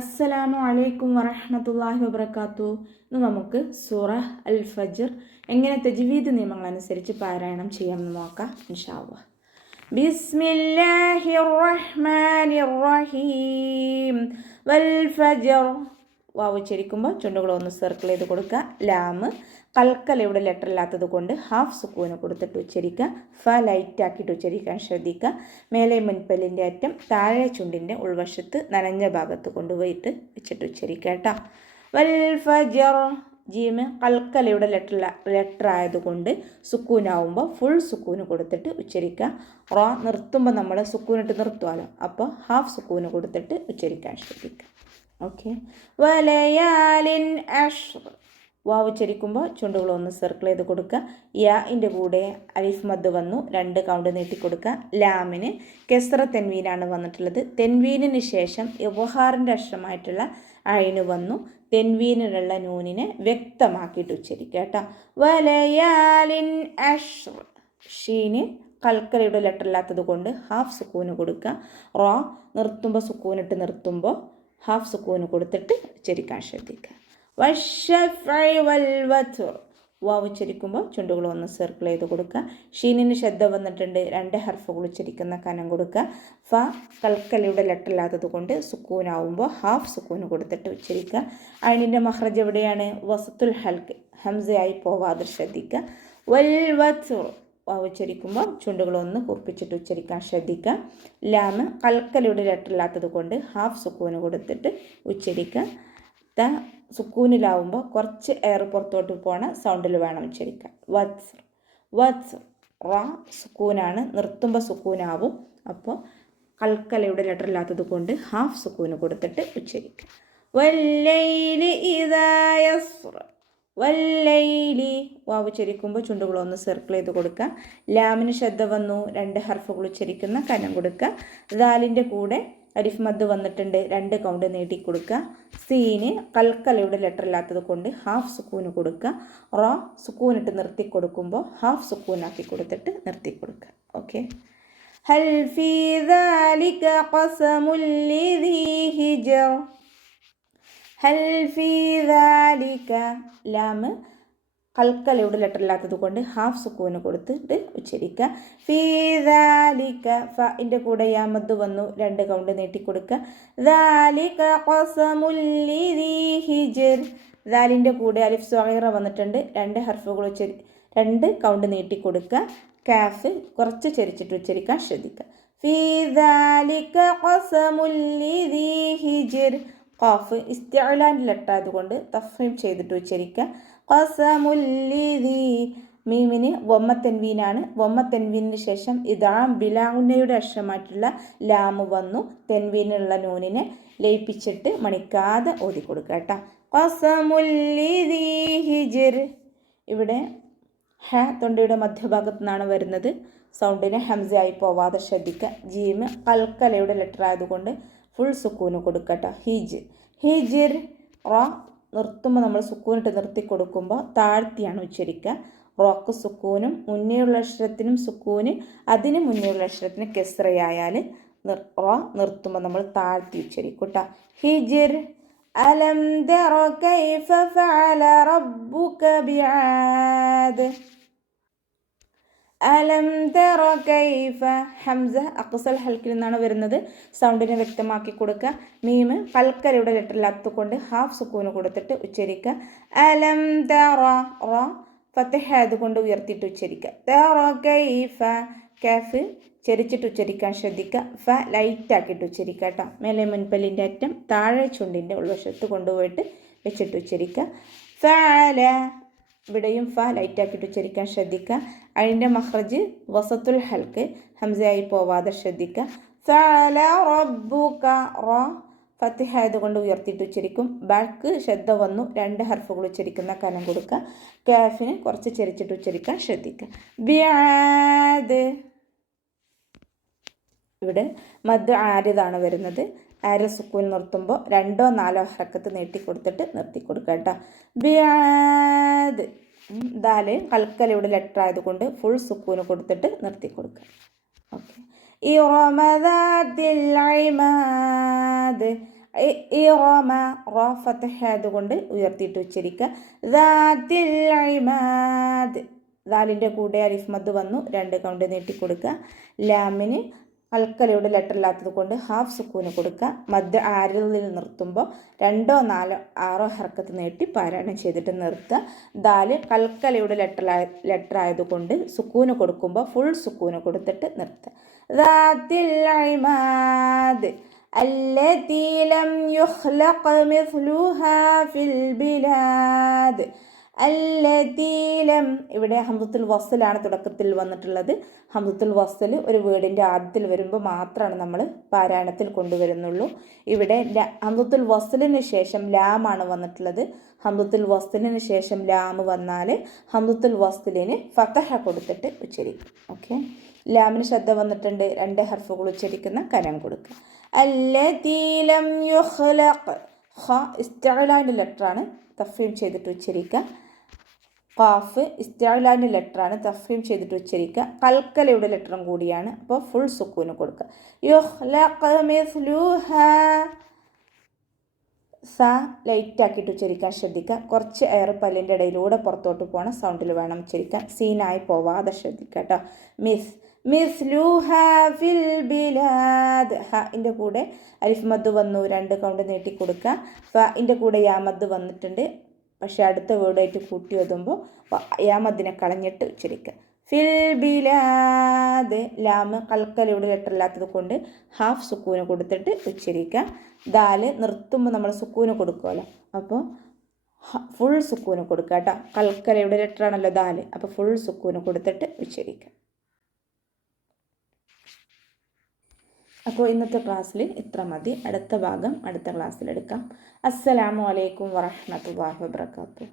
അസ്സലാമു അലൈക്കും വറഹ്മത്തുള്ളാഹി വബറകാതുഹു. ഇന്ന് നമുക്ക് സൂറ അൽ ഫജ്ർ എങ്ങനെ തജ്വീദ് നിയമങ്ങൾ അനുസരിച്ച് പാരായണം ചെയ്യാമെന്ന് നോക്കാം ഇൻഷാ അല്ലാഹ്. ബിസ്മില്ലാഹിർ റഹ്മാനിർ റഹീം. വൽ ഫജ്ർ. വാവ് ഉച്ചരിക്കുമ്പോൾ ചുണ്ടുകൾ ഒന്ന് സർക്കിൾ ചെയ്ത് കൊടുക്കുക. ലാം കൽക്കലയുടെ ലെറ്റർ ഇല്ലാത്തത് കൊണ്ട് ഹാഫ് സുക്കൂന് കൊടുത്തിട്ട് ഉച്ചരിക്കുക. ഫ ലൈറ്റ് ആക്കിയിട്ട് ഉച്ചരിക്കാൻ ശ്രദ്ധിക്കുക. മേലെ മുൻപല്ലിൻ്റെ അറ്റം താഴെ ചുണ്ടിൻ്റെ ഉൾവശത്ത് നനഞ്ഞ ഭാഗത്ത് കൊണ്ടുപോയിട്ട് വെച്ചിട്ട് ഉച്ചരിക്കുക കേട്ടോ. വൽ ഫജ്ർ. ജീമ് കൽക്കലയുടെ ലെറ്റർ ആയതുകൊണ്ട് സുക്കൂനാവുമ്പോൾ ഫുൾ സുക്കൂന് കൊടുത്തിട്ട് ഉച്ചരിക്കുക. റോ നിർത്തുമ്പോൾ നമ്മൾ സുക്കൂനിട്ട് നിർത്തുമല്ലോ, അപ്പോൾ ഹാഫ് സുക്കൂന് കൊടുത്തിട്ട് ഉച്ചരിക്കാൻ ശ്രദ്ധിക്കുക. ഓക്കെ. വലയാലിൻ അഷ്ർ. വാവ് ഉച്ചരിക്കുമ്പോൾ ചുണ്ടുകൾ ഒന്ന് സർക്കിൾ ചെയ്ത് കൊടുക്കുക. യാഇൻ്റെ കൂടെ അലിഫ് മദ് വന്നു, 2 കൗണ്ട് നീട്ടിക്കൊടുക്കുക. ലാമിന് കെസ്റ തെൻവീനാണ് വന്നിട്ടുള്ളത്. തെൻവീനിന് ശേഷം ഇബ്ഹാറിൻ്റെ അക്ഷരമായിട്ടുള്ള ഐന് വന്നു. തെൻവീനിലുള്ള നൂനിനെ വ്യക്തമാക്കിയിട്ട് ഉച്ചരിക്കുക കേട്ടോ. വലയാലിൻ അഷ്ർ. ഷീന് കൽക്കലയുടെ ലെറ്റർ ഇല്ലാത്തത് കൊണ്ട് ഹാഫ് സുക്കൂന് കൊടുക്കുക. റോ നിർത്തുമ്പോൾ സുക്കൂനിട്ട് നിർത്തുമ്പോൾ ഹാഫ് സുക്കൂന് കൊടുത്തിട്ട് ഉച്ചരിക്കാൻ ശ്രദ്ധിക്കുക. വശഫഇ വൽ വത്ർ. വാവ് ഉച്ചരിക്കുമ്പോൾ ചുണ്ടുകൾ ഒന്ന് സർക്കിൾ ചെയ്ത് കൊടുക്കുക. ഷീനിന് ശബ്ദ വന്നിട്ടുണ്ട്, 2 ഹർഫുകൾ ഉച്ചരിക്കുന്ന കനം കൊടുക്കുക. ഫ കൽക്കലയുടെ ലെറ്റർ ഇല്ലാത്തത് കൊണ്ട് സുക്കൂനാവുമ്പോൾ ഹാഫ് സുക്കൂന് കൊടുത്തിട്ട് ഉച്ചരിക്കുക. ഐനിൻ്റെ മഹ്റജ് എവിടെയാണ്? വസത്തുൽ ഹൽക്ക്, ഹംസയായി പോവാതെ ശ്രദ്ധിക്കുക. വൽ വത്ർ. വാവ് ഉച്ചരിക്കുമ്പോൾ ചുണ്ടുകൾ ഒന്ന് കുറിപ്പിച്ചിട്ട് ഉച്ചരിക്കാൻ ശ്രദ്ധിക്കുക. ലാമ് കൽക്കലയുടെ ലെറ്റർ ഇല്ലാത്തത് കൊണ്ട് ഹാഫ് സുക്കൂന് കൊടുത്തിട്ട് ഉച്ചരിക്കുക. ത സുക്കൂനിലാവുമ്പോൾ കുറച്ച് എയർ പുറത്തോട്ട് പോണ സൗണ്ടിൽ വേണം ഉച്ചരിക്കാൻ. വത്സ്. വത്സ്. റ സുക്കൂനാണ്, നിർത്തുമ്പോൾ സുക്കൂനാവും. അപ്പോൾ കൽക്കലയുടെ ലെറ്റർ ഇല്ലാത്തത് കൊണ്ട് ഹാഫ് സുക്കൂന് കൊടുത്തിട്ട് ഉച്ചരിക്കുക. വല്ലൈലി ഇദാ യസ്ർ. വല്ലൈലി. വാവ് ഉച്ചരിക്കുമ്പോൾ ചുണ്ടുകൾ ഒന്ന് സർക്കിൾ ചെയ്ത് കൊടുക്കുക. ലാമിന് ശബ്ദ വന്നു, 2 ഹർഫുകൾ ഉച്ചരിക്കുന്ന കനം കൊടുക്കുക. ദാലിൻ്റെ കൂടെ അലിഫ് മദ് വന്നിട്ടുണ്ട്, 2 കൗണ്ട് നീട്ടി കൊടുക്കുക. സീന് കൽക്കലയുടെ ലെറ്റർ ഇല്ലാത്തത് കൊണ്ട് ഹാഫ് സുക്കൂന് കൊടുക്കുക. റോ സുക്കൂനിട്ട് നിർത്തി കൊടുക്കുമ്പോൾ ഹാഫ് സുക്കൂനാക്കി കൊടുത്തിട്ട് നിർത്തി കൊടുക്കുക. ഓക്കെ. ഹൽ ഫീ ദാലിക ഖസമുൽ ലിദീ ഹിജർ. ഹൽ ഫീ ദാലിക. ലാമ് കൽക്കലയുടെ ലെറ്റർ ഇല്ലാത്തത് കൊണ്ട് ഹാഫ് സുക്കൂന് കൊടുത്തിട്ട് ഉച്ചരിക്കുക. ഫീ ദാലിക. ഫഇൻ്റെ കൂടെ യാമദ് വന്നു, 2 കൗണ്ട് നീട്ടിക്കൊടുക്കുക. ദാലിക ഖസമുൽ ലിദീ ഹിജർ. ദാലിൻ്റെ കൂടെ അലിഫ് സ്വഗീറ വന്നിട്ടുണ്ട്, 2 ഹർഫുകൾ 2 കൗണ്ട് നീട്ടിക്കൊടുക്കുക. കാഫ് കുറച്ച് ചരിച്ചിട്ട് ഉച്ചരിക്കാൻ ശ്രദ്ധിക്കുക. ഫീ ദാലിക ഖസമുൽ ലിദീ ഹിജർ. ഖാഫ് ഇസ്തിഅലാൻ്റെ ലെറ്റർ ആയതുകൊണ്ട് തഫ്ഹീം ചെയ്തിട്ട് ഉച്ചരിക്കുക. ഖസമുൽ ലിദീ. മീമിന് വമ്മ തെൻവീനാണ്. വമ്മ തെൻവീനിന് ശേഷം ഇദാം ബിലാഉന്നയുടെ അക്ഷരമായിട്ടുള്ള ലാമ് വന്നു. തെൻവീനുള്ള നൂനിനെ ലയിപ്പിച്ചിട്ട് മണിക്കാതെ ഓതി കൊടുക്കുക കേട്ടോ. ഖസമുൽ ലിദീ ഹിജർ. ഇവിടെ ഹ തൊണ്ടയുടെ മധ്യഭാഗത്തു നിന്നാണ് വരുന്നത്. സൗണ്ടിനെ ഹംസയായി പോവാതെ ശ്രദ്ധിക്കുക. ജീമ് കൽക്കലയുടെ ലെറ്റർ ആയതുകൊണ്ട് ഫുൾ സുക്കൂന് കൊടുക്കട്ടോ. ഹിജിർ. റോ നിർത്തുമ്പോൾ നമ്മൾ സുക്കൂനിട്ട് നിർത്തി കൊടുക്കുമ്പോൾ താഴ്ത്തിയാണ് ഉച്ചരിക്കുക. റോക്ക് സുക്കൂനും മുന്നേയുള്ള അക്ഷരത്തിനും സുക്കൂന്, അതിന് മുന്നേയുള്ള അക്ഷരത്തിന് കെസ്റയായാൽ റോ നിർത്തുമ്പോൾ നമ്മൾ താഴ്ത്തി ഉച്ചരിക്കും കേട്ടോ. ഹിജിർ. അലം തറ കൈഫ ഫഅല റബ്ബുക ബിആദ്. അലം തറ കൈഫ. ഹംസ അഖ്സൽ ഹൽക്കിൽ നിന്നാണ് വരുന്നത്. സൗണ്ടിനെ വ്യക്തമാക്കി കൊടുക്കുക. മീമ് കൽക്കലയുടെ ലെറ്റർ ഇല്ലാത്തത് കൊണ്ട് ഹാഫ് സുക്കൂന് കൊടുത്തിട്ട് ഉച്ചരിക്കുക. അലം തറ. റോ ഫത്ഹ ആയതുകൊണ്ട് ഉയർത്തിയിട്ട് ഉച്ചരിക്കുക. തറ കൈഫ. കാഫ് ചെരിച്ചിട്ട് ഉച്ചരിക്കാൻ ശ്രദ്ധിക്കുക. ഫ ലൈറ്റ് ആക്കിയിട്ട് ഉച്ചരിക്കുക കേട്ടോ. മേലെ മുൻപല്ലിൻ്റെ അറ്റം താഴെ ചുണ്ടിൻ്റെ ഉൾവശത്ത് കൊണ്ടുപോയിട്ട് വെച്ചിട്ട് ഉച്ചരിക്കുക. ഫഅല. ഇവിടെയും ഫ ലൈറ്റ് ആക്കിയിട്ട് ഉച്ചരിക്കാൻ ശ്രദ്ധിക്കുക. അതിൻ്റെ മഹ്റജ് വസത്തുൽ ഹൽക്ക്, ഹംസയായി പോവാതെ ശ്രദ്ധിക്കുക. ഫഅല റബ്ബുക. റോ ഫത്ഹ ആയതുകൊണ്ട് ഉയർത്തിയിട്ട് ഉച്ചരിക്കും. ബാക്ക് ശബ്ദ വന്നു, 2 ഹർഫുകൾ ഉച്ചരിക്കുന്ന കനം കൊടുക്കുക. കാഫിന് കുറച്ച് ചെരിച്ചിട്ട് ഉച്ചരിക്കാൻ ശ്രദ്ധിക്കുക. ബിആദ്. ഇവിടെ മദ് ആരിതാണ് വരുന്നത്. ആര സുക്കൂൻ നിർത്തുമ്പോൾ 2ഓ 4ഓ ഹർക്കത്ത് നീട്ടിക്കൊടുത്തിട്ട് നിർത്തി കൊടുക്കുക കേട്ടോ. ബിആദ്. ദാല് കൽക്കലയുടെ ലെറ്റർ ആയതുകൊണ്ട് ഫുൾ സുക്കൂന് കൊടുത്തിട്ട് നിർത്തി കൊടുക്കുക. ഓക്കെ. ഇറമ ദാത്തിൽ ഇമാദ്. ഇറമ റ ഫതഹ ആയതുകൊണ്ട് ഉയർത്തിയിട്ട് ഉച്ചരിക്കുക. ദാത്തിൽ ഇമാദ് ദാലിൻ്റെ കൂടെ അലിഫ് മദ് വന്നു, 2 കൗണ്ട് നീട്ടിക്കൊടുക്കുക. ലാമിന് കൽക്കലയുടെ ലെറ്റർ ഇല്ലാത്തത് കൊണ്ട് ഹാഫ് സുക്കൂന് കൊടുക്കുക. മദ് ആരിൽ നിർത്തുമ്പോൾ 2, 4, 6 ഹർക്കത്ത് നീട്ടി പാരായണം ചെയ്തിട്ട് നിർത്തുക. ദാല് കൽക്കലയുടെ ലെറ്റർ ആയതുകൊണ്ട് സുക്കൂന് കൊടുക്കുമ്പോൾ ഫുൾ സുക്കൂന് കൊടുത്തിട്ട് നിർത്തുക. ദാത്തിൽ ഇമാദ് التي لم يخلق مثلها في البلاد. അല്ലതീലം ഇവിടെ ഹംസത്തുൽ വസ്ലാണ് തുടക്കത്തിൽ വന്നിട്ടുള്ളത്. ഹംസത്തുൽ വസ്ൽ ഒരു വേർഡിൻ്റെ ആദ്യത്തിൽ വരുമ്പോൾ മാത്രമാണ് നമ്മൾ പാരായണത്തിൽ കൊണ്ടുവരുന്നുള്ളൂ. ഇവിടെ ഹംസത്തുൽ വസ്ലിന് ശേഷം ലാമാണ് വന്നിട്ടുള്ളത്. ഹംസത്തുൽ വസ്ലിന് ശേഷം ലാം വന്നാൽ ഹംസത്തുൽ വസ്ലിന് ഫതഹ കൊടുത്തിട്ട് ഉച്ചരിക്കും. ഓക്കെ, ലാമിന് ശ്രദ്ധ വന്നിട്ടുണ്ട്, 2 ഹർഫുകൾ ഉച്ചരിക്കുന്ന കനം കൊടുക്കുക. അല്ലതീലം യുഖ്ലഖ് ഖ ഇസ്തിഅലാൻ്റെ ലെറ്ററാണ്, തഫ്ഹീം ചെയ്തിട്ട് ഉച്ചരിക്കുക. ഖാഫ് ഇസ്തിഅലാൻ്റെ ലെറ്ററാണ്, തഫ്ഹീം ചെയ്തിട്ട് ഉച്ചരിക്കുക. കൽക്കലയുടെ ലെറ്ററും കൂടിയാണ്, അപ്പോൾ ഫുൾ സുക്കൂന് കൊടുക്കുക. യുഖ്ലഖ് മിസ്ലുഹാ സ ലൈറ്റ് ആക്കിയിട്ട് ഉച്ചരിക്കാൻ ശ്രദ്ധിക്കുക. കുറച്ച് എയർ പല്ലിൻ്റെ ഇടയിലൂടെ പുറത്തോട്ട് പോകണം സൗണ്ടിൽ വേണം ഉച്ചരിക്കാൻ, സീനായി പോവാതെ ശ്രദ്ധിക്കുക കേട്ടോ. മിസ്ലുഹാ ഫിൽ ബിലാദ് ഹൻ്റെ കൂടെ അലിഫ് മദ് വന്നു, 2 കൗണ്ട് നീട്ടിക്കൊടുക്കുക. ഫഇൻ്റെ കൂടെ യാ മദ് വന്നിട്ടുണ്ട്, പക്ഷേ അടുത്ത വേർഡായിട്ട് കൂട്ടി ഓതുമ്പോൾ യാ മദ്ദിനെ കളഞ്ഞിട്ട് ഉച്ചരിക്കുക. ഫിൽ ബിലാദ് ലാം കൽക്കലയുടെ ലെറ്റർ ഇല്ലാത്തത് കൊണ്ട് ഹാഫ് സുക്കൂന് കൊടുത്തിട്ട് ഉച്ചരിക്കുക. ദാല് നിർത്തുമ്പോൾ നമ്മൾ സുക്കൂന് കൊടുക്കുമല്ലോ, അപ്പോൾ ഫുൾ സുക്കൂന് കൊടുക്കുക കേട്ടോ. കൽക്കലയുടെ ലെറ്ററാണല്ലോ ദാല്, അപ്പോൾ ഫുൾ സുക്കൂന് കൊടുത്തിട്ട് ഉച്ചരിക്കുക. അപ്പോൾ ഇന്നത്തെ ക്ലാസ്സിൽ ഇത്ര മതി. അടുത്ത ഭാഗം അടുത്ത ക്ലാസ്സിലെടുക്കാം. അസ്സലാമു അലൈക്കും വറഹ്മത്തുള്ളാഹി വബറകാതുഹു.